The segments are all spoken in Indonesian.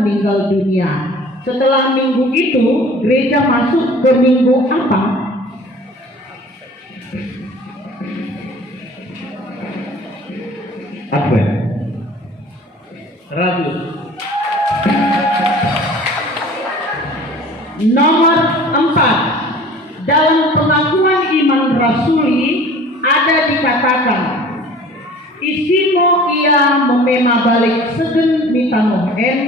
meninggal dunia. Setelah minggu itu, gereja masuk ke minggu apa? Advent. Rabu. Nomor 4. Dalam pengakuan iman rasuli ada dikatakan Isimo ia memema balik segen mitanohen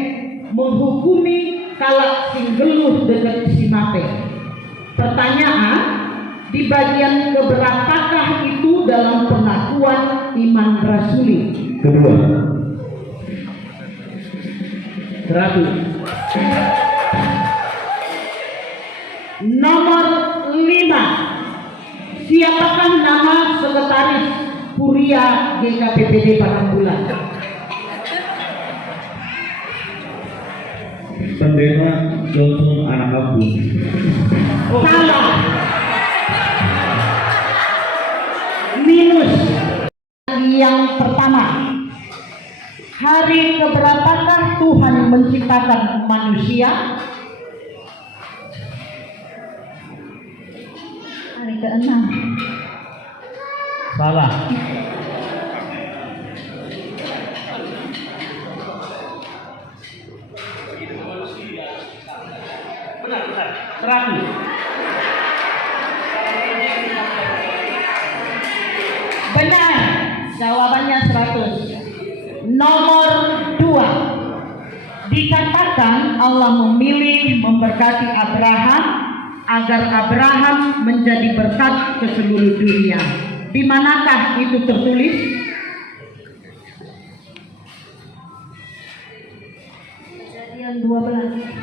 menghukumi kalak sing geluh deket simate. Pertanyaan, di bagian keberapakah itu dalam pengakuan iman rasuli? Kedua. 100. Nomor 5. Siapakah nama sekretaris Kuria GKPPD Parangbulan? Pendeta Johnson anak Abu. Salah. Minus. Yang pertama, hari keberapakah Tuhan menciptakan manusia? Hari ke-6. Salah. Benar. 100. Benar. Jawabannya 100. Nomor 2. Dikatakan Allah memilih memberkati Abraham agar Abraham menjadi berkat ke seluruh dunia. Di manakah itu tertulis? Kejadian 12.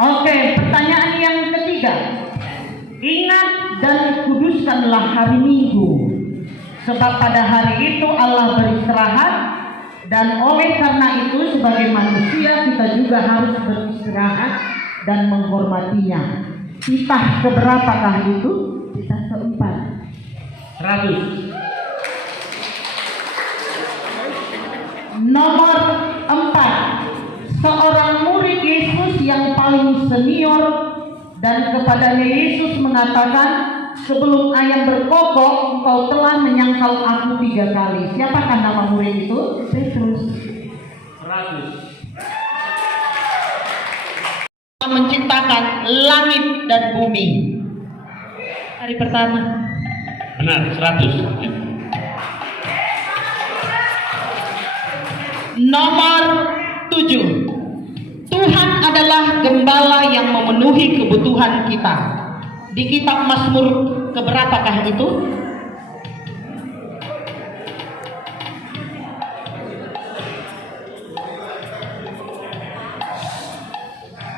Oke, pertanyaan yang ketiga. Ingat dan kuduskanlah hari Minggu, sebab pada hari itu Allah beristirahat, dan oleh karena itu sebagai manusia kita juga harus beristirahat dan menghormatinya. Titah keberapakah itu? Titah keempat. 100. Nomor 4. Seorang murid Yesus yang paling senior dan kepadanya Yesus mengatakan, sebelum ayam berkokok engkau telah menyangkal aku 3 kali. Siapakah nama murid itu? Petrus. 100. Menciptakan langit dan bumi. Hari pertama. Benar. 100. Nomor 7. Tuhan adalah gembala yang memenuhi kebutuhan kita. Di kitab Mazmur keberapakah itu?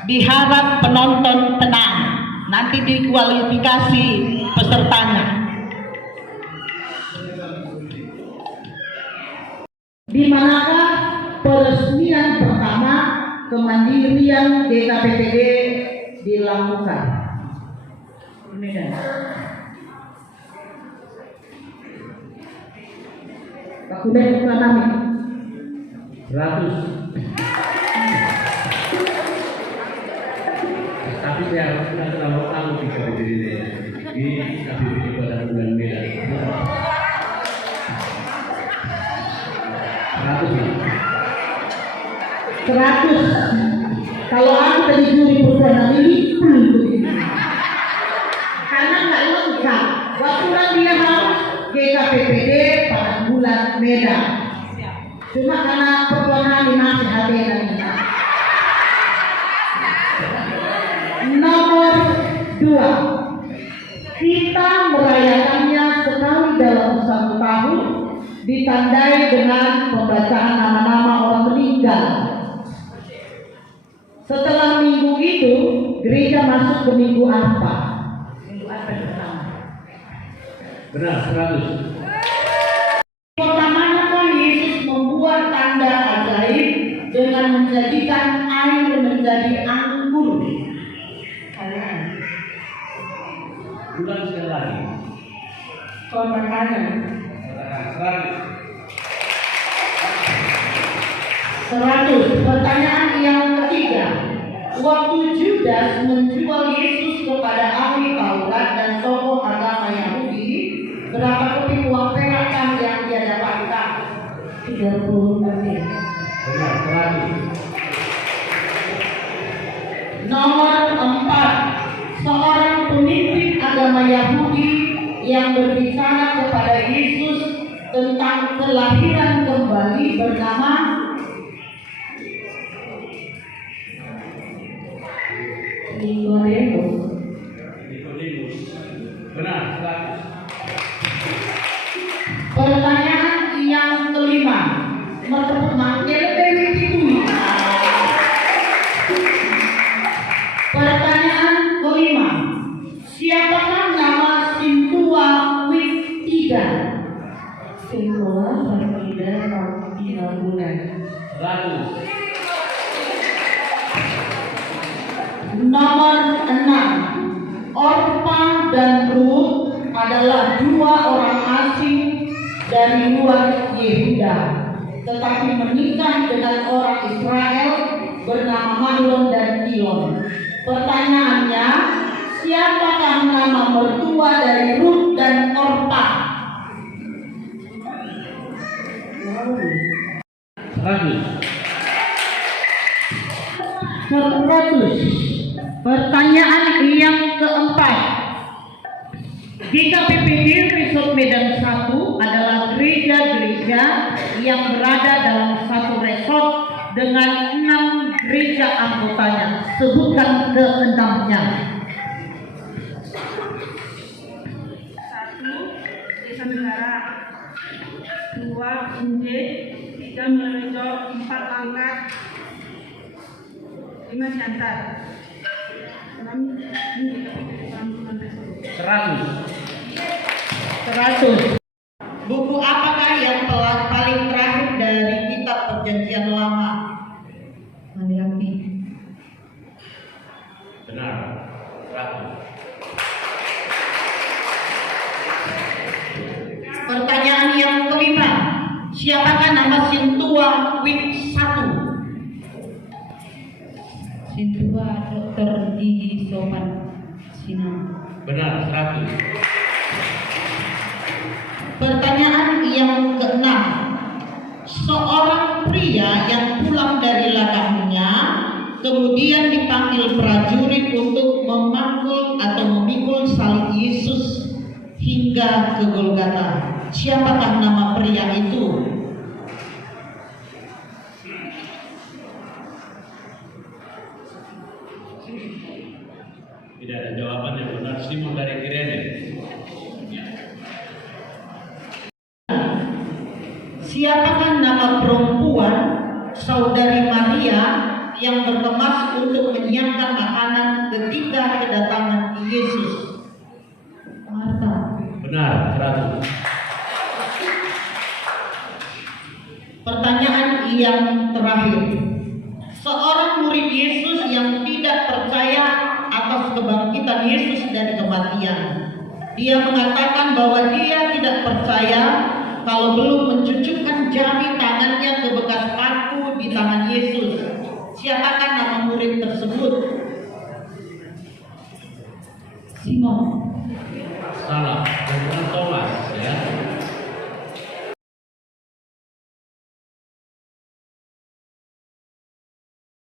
Diharap penonton tenang. Nanti dikualifikasi pesertanya. Di manakah peresmian pertama kemandirian GKPPD dilakukan? Medan. Pak Kudet Pranami. 100. Tapi saya harus kalau tahu bisa berdiri ini tapi pada bulan Medan. 100. Kalau aku tadi juri perempuan ini karena nggak lengkap. Waktunya dia harus GKPPD Parangbulan Medan. Cuma karena perjuangan di masih ada dan nomor 2. Kita merayakannya sekali dalam 1 tahun, ditandai dengan pembacaan nama-nama orang meninggal. Setelah minggu itu, gereja masuk ke minggu apa? Minggu apa pertama? Benar. 100. Pertamanya kan Yesus membuat tanda ajaib dengan menjadikan air menjadi anggur. Ulang sekali lagi. Korban kanan. Katakan 100. Pertanyaan yang ketiga. Waktu Judas menjual Yesus kepada ahli Taurat dan tokoh agama Yahudi, berapa keping uang perak yang dia dapatkan? 30 keping. benar, terakhir. Nomor 4. Seorang pemimpin agama Yahudi yang berbicara kepada Yesus tentang kelahiran kembali bernama Nikodemus. Nikodemus. Benar, terakhir. Pertanyaan yang kelima. Mertepuk mangkel dewi itu. Pertanyaan kelima. Siapakah nama Sintua Wiktiga? Sintua Wiktiga tahun 3 bulan. 100. Nomor 6. Orpa dan Ruth adalah dua orang asing dari luar Yehuda, tetapi menikah dengan orang Israel bernama Mahlon dan Kilon. Pertanyaannya, siapakah nama mertua dari Ruth dan Orpa? 100. Pertanyaan yang keempat. Di KPPD Resort Medan 1 adalah gereja-gereja yang berada dalam satu resort dengan 6 gereja anggotanya. Sebutkan ke-6-nya. 1. Desa Negara, 2. Unjet, 3. Melejo, 4. Langkat, 5. Jantar, 6. 100. Buku apakah yang paling terakhir dari kitab Perjanjian Lama? Maliaki. Benar, terakhir. Pertanyaan yang kelima. Siapakah nama Sintua Wik 1? Sintua Dr. Didi Sopan Sinan. Benar, 100. Pertanyaan yang keenam. Seorang pria yang pulang dari ladangnya kemudian dipanggil prajurit untuk memangkul atau memikul salib Yesus hingga ke Golgota. Siapakah nama pria itu? Tidak ada jawaban yang benar. Simon dari Kirene. Siapakah nama perempuan saudari Maria yang berkemas untuk menyiapkan makanan ketika kedatangan Yesus? Marta. Benar, 100. Pertanyaan yang terakhir. Seorang murid Yesus yang tidak percaya atas kebangkitan Yesus dari kematian. Dia mengatakan bahwa dia tidak percaya kalau belum mencucukkan jari